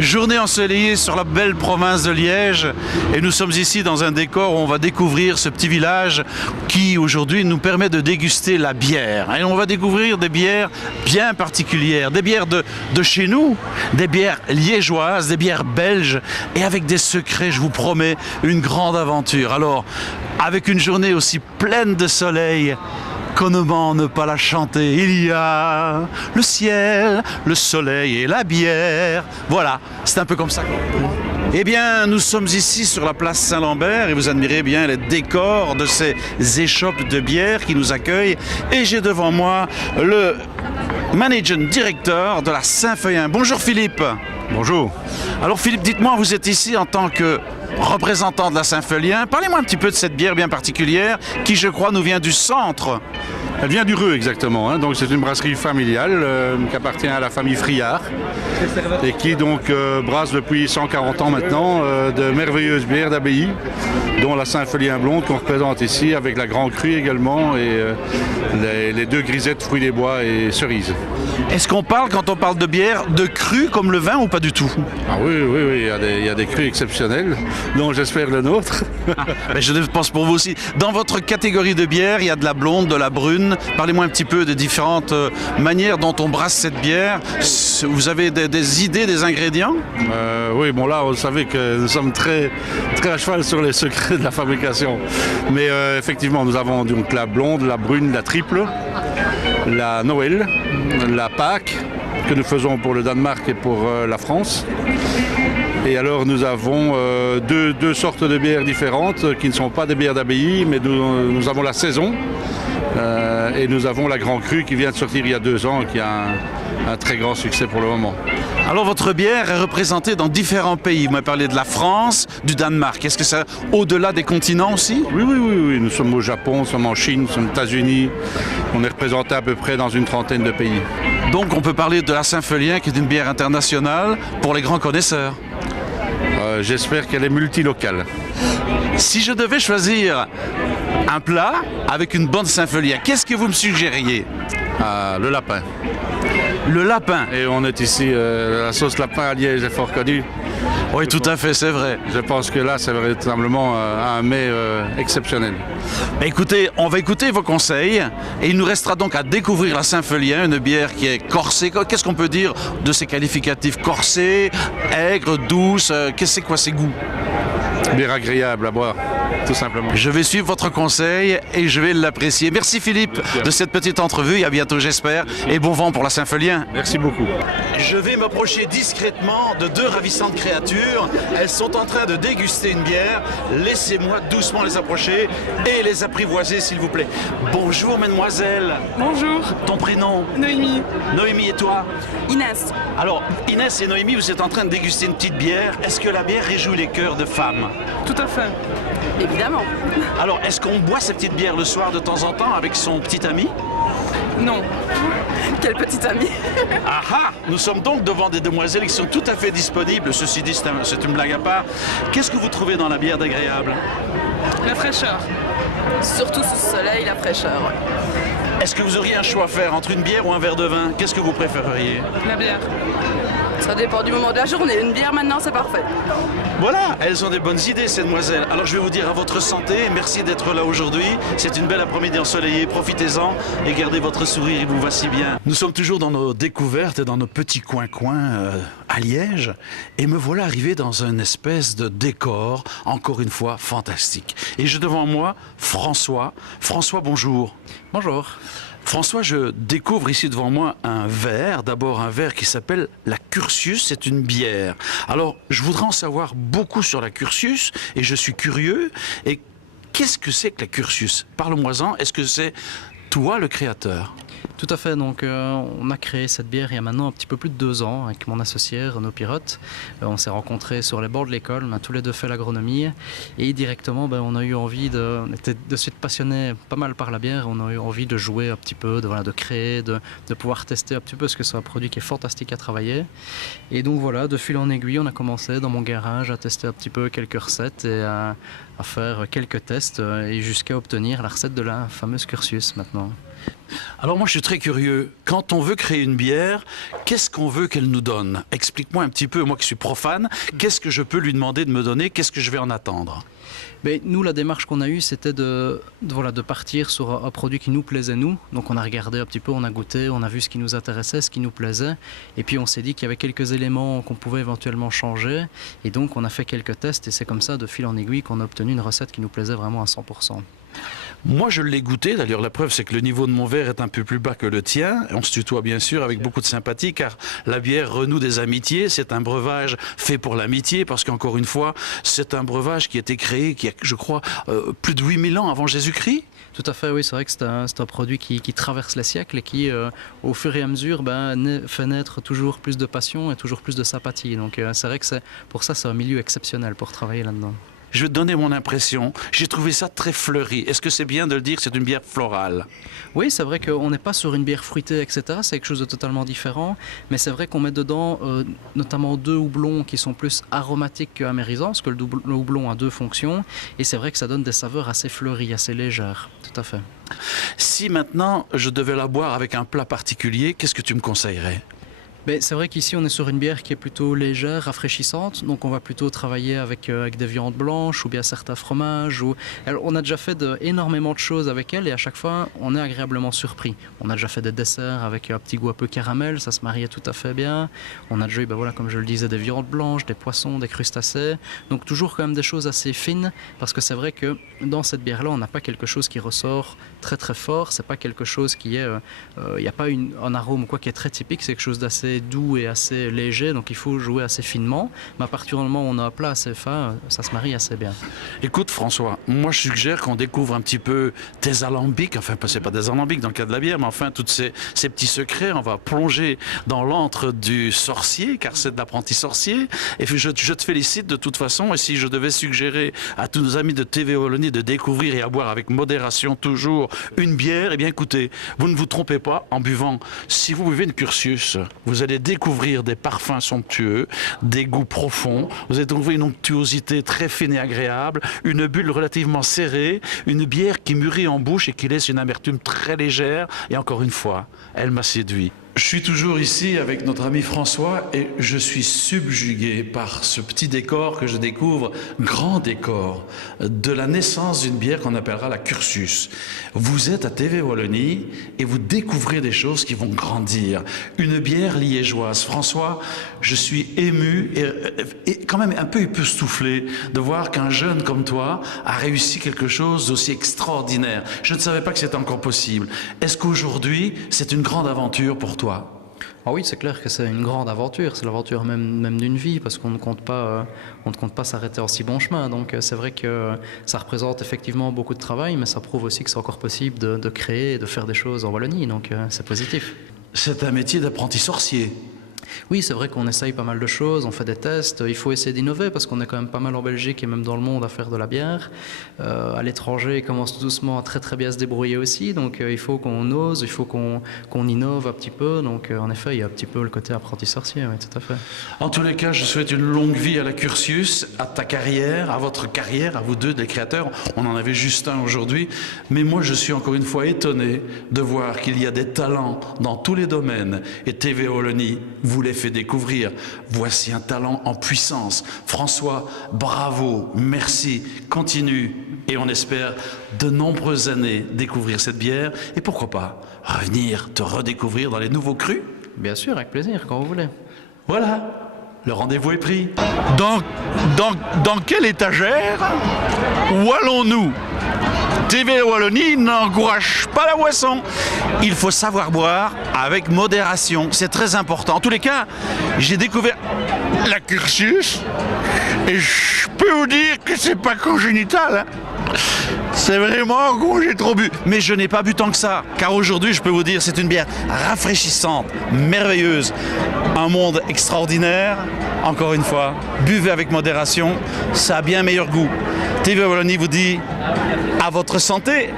Journée ensoleillée sur la belle province de Liège et nous sommes ici dans un décor où on va découvrir ce petit village qui aujourd'hui nous permet de déguster la bière. Et on va découvrir des bières bien particulières, des bières de chez nous, des bières liégeoises, des bières belges et avec des secrets, je vous promets, une grande aventure. Alors, avec une journée aussi pleine de soleil, comment ne pas la chanter? Il y a le ciel, le soleil et la bière. Voilà, c'est un peu comme ça. Eh bien, nous sommes ici sur la place Saint-Lambert et vous admirez bien les décors de ces échoppes de bière qui nous accueillent. Et j'ai devant moi le managing director de la Saint-Feuillin. Bonjour Philippe. Bonjour. Alors Philippe, dites-moi, vous êtes ici en tant que représentant de la Saint-Feuillin. Parlez-moi un petit peu de cette bière bien particulière qui, je crois, nous vient du centre. Elle vient du Reux exactement, hein. Donc c'est une brasserie familiale qui appartient à la famille Friard et qui donc brasse depuis 140 ans maintenant de merveilleuses bières d'abbaye, dont la Saint-Feuillin blonde qu'on représente ici avec la Grand Cru également et les deux grisettes fruits des bois et cerises. Est-ce qu'on parle, quand on parle de bière, de cru comme le vin ou pas du tout? Ah oui, il y a des crus exceptionnels, dont j'espère le nôtre. Mais je pense pour vous aussi. Dans votre catégorie de bière, il y a de la blonde, de la brune. Parlez-moi un petit peu des différentes manières dont on brasse cette bière. Vous avez des idées, des ingrédients? Oui, bon là, vous savez que nous sommes très à cheval sur les secrets de la fabrication. Mais effectivement, nous avons donc la blonde, la brune, la triple, la Noël, la Pâques, que nous faisons pour le Danemark et pour la France. Et alors nous avons deux sortes de bières différentes qui ne sont pas des bières d'abbaye, mais nous avons la saison et nous avons la Grand Cru qui vient de sortir il y a 2 ans, qui a un très grand succès pour le moment. Alors votre bière est représentée dans différents pays. Vous m'avez parlé de la France, du Danemark. Est-ce que c'est au-delà des continents aussi? Oui. Nous sommes au Japon, nous sommes en Chine, nous sommes aux États-Unis. On est représenté à peu près dans une trentaine de pays. Donc on peut parler de la Saint-Feuillin qui est une bière internationale pour les grands connaisseurs. J'espère qu'elle est multilocale. Si je devais choisir un plat avec une bonne Saint-Feuillin, qu'est-ce que vous me suggériez? Le lapin. Le lapin. Et on est ici, la sauce lapin à Liège est fort connue. Oui, tout à fait, c'est vrai. Je pense que là, c'est véritablement un mets exceptionnel. Écoutez, on va écouter vos conseils et il nous restera donc à découvrir la Saint-Feuillin, une bière qui est corsée. Qu'est-ce qu'on peut dire de ses qualificatifs? Corsée, aigre, douce, c'est quoi ses goûts? Bière agréable à boire, tout simplement. Je vais suivre votre conseil et je vais l'apprécier. Merci Philippe de cette petite entrevue et à bientôt j'espère. Et bon vent pour la Saint-Feuillin. Merci beaucoup. Je vais m'approcher discrètement de 2 ravissantes créatures. Elles sont en train de déguster une bière. Laissez-moi doucement les approcher et les apprivoiser s'il vous plaît. Bonjour mademoiselle. Bonjour. Ton prénom? Noémie. Noémie et toi? Inès. Alors Inès et Noémie, vous êtes en train de déguster une petite bière. Est-ce que la bière réjouit les cœurs de femmes? Tout à fait. Évidemment. Alors, est-ce qu'on boit cette petite bière le soir de temps en temps avec son petit ami? Non. Quelle petite amie. Ah ah! Nous sommes donc devant des demoiselles qui sont tout à fait disponibles. Ceci dit, c'est une blague à part. Qu'est-ce que vous trouvez dans la bière d'agréable? La fraîcheur. Surtout sous ce soleil, la fraîcheur. Ouais. Est-ce que vous auriez un choix à faire entre une bière ou un verre de vin? Qu'est-ce que vous préféreriez? La bière. Ça dépend du moment de la journée. Une bière maintenant, c'est parfait. Voilà, elles ont des bonnes idées, ces demoiselles. Alors je vais vous dire à votre santé, merci d'être là aujourd'hui. C'est une belle après-midi ensoleillée, profitez-en et gardez votre sourire, il vous va si bien. Nous sommes toujours dans nos découvertes et dans nos petits coins-coins à Liège. Et me voilà arrivé dans une espèce de décor, encore une fois, fantastique. Et j'ai devant moi François. François, bonjour. Bonjour. François, je découvre ici devant moi un verre, d'abord un verre qui s'appelle la Curtius, c'est une bière. Alors, je voudrais en savoir beaucoup sur la Curtius et je suis curieux. Et qu'est-ce que c'est que la Curtius? Parle-moi-en, est-ce que c'est toi le créateur? Tout à fait, donc on a créé cette bière il y a maintenant un petit peu plus de 2 ans avec mon associé Renaud Pirotte. On s'est rencontrés sur les bords de l'école, on a tous les deux fait l'agronomie et directement on a eu envie on était de suite passionnés pas mal par la bière, on a eu envie de jouer un petit peu, de créer, de pouvoir tester un petit peu parce que c'est un produit qui est fantastique à travailler. Et donc voilà, de fil en aiguille, on a commencé dans mon garage à tester un petit peu quelques recettes et à faire quelques tests et jusqu'à obtenir la recette de la fameuse Curtius maintenant. Alors moi je suis très curieux, quand on veut créer une bière, qu'est-ce qu'on veut qu'elle nous donne? Explique-moi un petit peu, moi qui suis profane, qu'est-ce que je peux lui demander de me donner, qu'est-ce que je vais en attendre? Mais nous, la démarche qu'on a eue, c'était de partir sur un produit qui nous plaisait, nous. Donc on a regardé un petit peu, on a goûté, on a vu ce qui nous intéressait, ce qui nous plaisait. Et puis on s'est dit qu'il y avait quelques éléments qu'on pouvait éventuellement changer. Et donc on a fait quelques tests et c'est comme ça, de fil en aiguille, qu'on a obtenu une recette qui nous plaisait vraiment à 100%. Moi je l'ai goûté, d'ailleurs la preuve c'est que le niveau de mon verre est un peu plus bas que le tien. On se tutoie bien sûr avec beaucoup de sympathie car la bière renoue des amitiés. C'est un breuvage fait pour l'amitié parce qu'encore une fois c'est un breuvage qui a été créé, qui a je crois plus de 8000 ans avant Jésus-Christ. Tout à fait, oui, c'est vrai que c'est un produit qui traverse les siècles et qui, au fur et à mesure, fait naître toujours plus de passion et toujours plus de sympathie. Donc c'est vrai que pour ça, c'est un milieu exceptionnel pour travailler là-dedans. Je vais te donner mon impression. J'ai trouvé ça très fleuri. Est-ce que c'est bien de le dire, c'est une bière florale? Oui, c'est vrai qu'on n'est pas sur une bière fruitée, etc. C'est quelque chose de totalement différent. Mais c'est vrai qu'on met dedans notamment 2 houblons qui sont plus aromatiques qu'amérisants, parce que le houblon a 2 fonctions. Et c'est vrai que ça donne des saveurs assez fleuries, assez légères. Tout à fait. Si maintenant je devais la boire avec un plat particulier, qu'est-ce que tu me conseillerais? Mais c'est vrai qu'ici on est sur une bière qui est plutôt légère, rafraîchissante, donc on va plutôt travailler avec des viandes blanches ou bien certains fromages. Alors, on a déjà fait énormément de choses avec elle et à chaque fois on est agréablement surpris. On a déjà fait des desserts avec un petit goût un peu caramel, ça se mariait tout à fait bien. On a déjà eu, comme je le disais, des viandes blanches, des poissons, des crustacés, donc toujours quand même des choses assez fines parce que c'est vrai que dans cette bière-là on n'a pas quelque chose qui ressort très très fort, c'est pas quelque chose qui est, il n'y a pas un arôme ou quoi qui est très typique, c'est quelque chose d'assez doux et assez léger, donc il faut jouer assez finement, mais à partir du moment où on a un plat assez fin, ça se marie assez bien. Écoute François, moi je suggère qu'on découvre un petit peu tes alambics, enfin c'est pas des alambics dans le cas de la bière, mais enfin tous ces petits secrets, on va plonger dans l'antre du sorcier, car c'est de l'apprenti sorcier, et puis je te félicite de toute façon, et si je devais suggérer à tous nos amis de TV Wallonie de découvrir et à boire avec modération toujours une bière, eh bien écoutez, vous ne vous trompez pas en buvant, si vous buvez une Curtius, vous allez découvrir des parfums somptueux, des goûts profonds, vous allez trouver une onctuosité très fine et agréable, une bulle relativement serrée, une bière qui mûrit en bouche et qui laisse une amertume très légère, et encore une fois, elle m'a séduit. Je suis toujours ici avec notre ami François et je suis subjugué par ce petit décor que je découvre, grand décor, de la naissance d'une bière qu'on appellera la Curtius. Vous êtes à TV Wallonie et vous découvrez des choses qui vont grandir. Une bière liégeoise. François, je suis ému et quand même un peu époustouflé de voir qu'un jeune comme toi a réussi quelque chose d'aussi extraordinaire. Je ne savais pas que c'était encore possible. Est-ce qu'aujourd'hui, c'est une grande aventure pour toi? Ah oui, c'est clair que c'est une grande aventure, c'est l'aventure même d'une vie, parce qu'on ne compte pas s'arrêter en si bon chemin. Donc c'est vrai que ça représente effectivement beaucoup de travail, mais ça prouve aussi que c'est encore possible de créer et de faire des choses en Wallonie, donc c'est positif. C'est un métier d'apprenti sorcier. Oui, c'est vrai qu'on essaye pas mal de choses, on fait des tests, il faut essayer d'innover parce qu'on est quand même pas mal en Belgique et même dans le monde à faire de la bière. À l'étranger, ils commencent doucement à très très bien se débrouiller aussi, donc il faut qu'on ose, il faut qu'on innove un petit peu, donc en effet, il y a un petit peu le côté apprenti sorcier, oui, tout à fait. En tous les cas, je souhaite une longue vie à la Curtius, à ta carrière, à votre carrière, à vous deux, les créateurs. On en avait juste un aujourd'hui, mais moi je suis encore une fois étonné de voir qu'il y a des talents dans tous les domaines et TV Wallonie vous les fait découvrir. Voici un talent en puissance. François, bravo, merci, continue et on espère de nombreuses années découvrir cette bière et pourquoi pas revenir te redécouvrir dans les nouveaux crus. Bien sûr, avec plaisir, quand vous voulez. Voilà, le rendez-vous est pris. Dans quelle étagère où allons-nous? TV Wallonie n'encourage pas la boisson. Il faut savoir boire avec modération. C'est très important. En tous les cas, j'ai découvert la Curtius et je peux vous dire que c'est pas congénital. C'est vraiment gros, j'ai trop bu. Mais je n'ai pas bu tant que ça. Car aujourd'hui, je peux vous dire, c'est une bière rafraîchissante, merveilleuse. Un monde extraordinaire. Encore une fois, buvez avec modération. Ça a bien meilleur goût. TV Wallonie vous dit à votre santé.